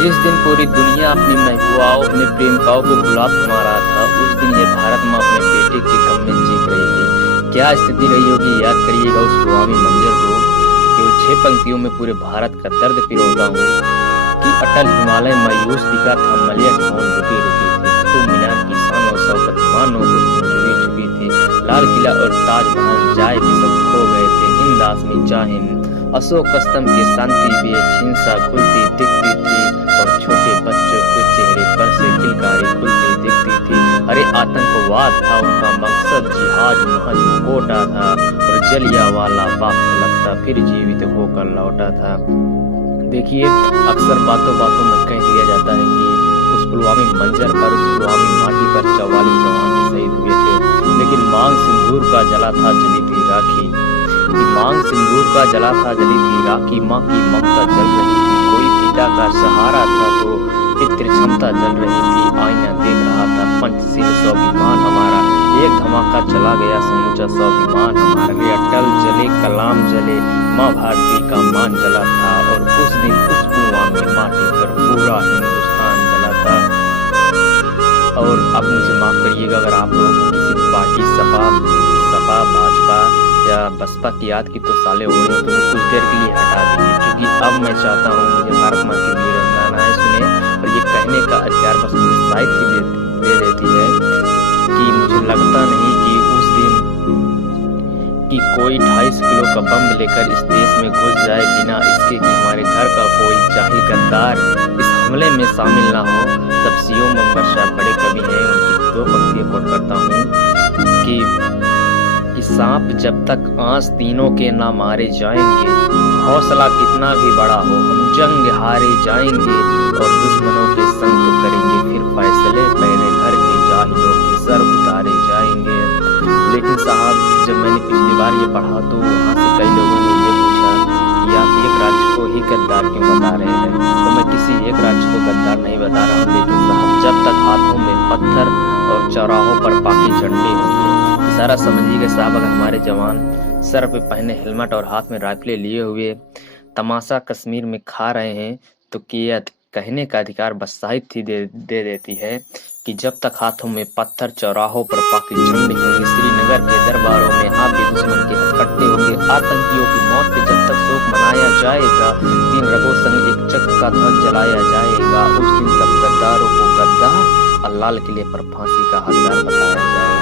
जिस दिन पूरी दुनिया अपनी महबूबाओं, अपने प्रेमिकाओं को भुला थमा रहा था, उस दिन ये भारत माँ अपने बेटे के गम में चीख रही थी। क्या स्थिति रही होगी, याद करिएगा उस पुलवामा मंजर को। केवल 6 पंक्तियों में पूरे भारत का दर्द पिरोता हूँ कि अटल हिमालय मायूस दिखा था, मलय कौन रुकी रुकी थी, कुतुब मीनार की शान और शौकत मानो उस दिन झुकी झुकी थी। लाल किला और ताजमहल जाए कि सब खो गए थे, हिंद आसमी चाहे अशोक स्तंभ की शांति बेहिंसा खुलती दिखती थी, और छोटे बच्चों के चेहरे पर से किलकारी खुलती दिखती थी। अरे आतंकवाद था उनका मकसद, जिहाद महज कोटा था, और जलियांवाला बाग लगता फिर जीवित होकर लौटा था। देखिए, अक्सर बातों बातों में कह दिया जाता है कि उस पुलवामा मंजर पर, उस पुलवामा माटी पर 44 जवान शहीद हुए थे, लेकिन मांग सिंदूर का जला था जली थी राखी। मांग सिंदूर का जला था जली थी राखी, माँ की ममता जल रही थी, कोई पिता का सहारा था तो पितृ क्षमता जल रही थी। आईना देख रहा था पंचशील स्वाभिमान हमारा, एक धमाका चला गया समूचा स्वाभिमान हमारा। वे अटल जले, कलाम जले, माँ भारती का मान जला था, और उस दिन उस पुलवामा माटी पर पूरा हिंदुस्तान जला था। और अब मुझे माफ करिएगा अगर आप लोग किसी भी पार्टी, सपा, भाजपा या बसपा की याद की तो साले हो रहे हो, तो कुछ देर के लिए हटा दीजिए, क्योंकि अब मैं चाहता हूँ मुझे भारत माँ की वीरांगनाएं सुने। और ये कहने का अधिकार बस मुझे साहित्य दे देती है कि मुझे लगता नहीं कि उस दिन कि कोई 250 किलो का बम लेकर इस देश में घुस जाए बिना इसके कि हमारे घर का कोई जाहिल गद्दार इस हमले में शामिल ना हो। तब सीओ मुंबर साहब बड़े कवि हैं, उनकी 2 पंक्तियां कोट करता हूँ कि सांप जब तक आंस तीनों के ना मारे जाएंगे, हौसला कितना भी बड़ा हो हम जंग हारे जाएंगे, और दुश्मनों के संग तो करेंगे फिर फैसले, पहले घर के जाहिलों के सर उतारे जाएंगे। लेकिन साहब, जब मैंने पिछली बार ये पढ़ा तो वहाँ से कई लोगों ने ये पूछा कि आप एक राज्य को ही गद्दार क्यों बता रहे हैं। तो मैं किसी एक राज्य को गद्दार नहीं बता रहा हूँ, लेकिन साहब जब तक हाथों में पत्थर और चौराहों पर पाके झंडे होंगे, इशारा समझिएगा साहब, अगर हमारे जवान सर पे पहने हेलमेट और हाथ में राइफलें लिए हुए तमाशा कश्मीर में खा रहे हैं, तो ये कहने का अधिकार बस साहित्य दे देती है कि जब तक हाथों में पत्थर चौराहों पर पाके झंडे होंगे, श्रीनगर के दरबारों में हाथी दुश्मन के हथकट्टे होंगे, आतंकियों की मौत पे जब तक शोक मनाया जाएगा, 3 रगों संग एक चक्र का ध्वज जलाया जाएगा, उस दिन तब गद्दारों को गद्दार और लाल किले पर फांसी का हकदार बताया जाएगा।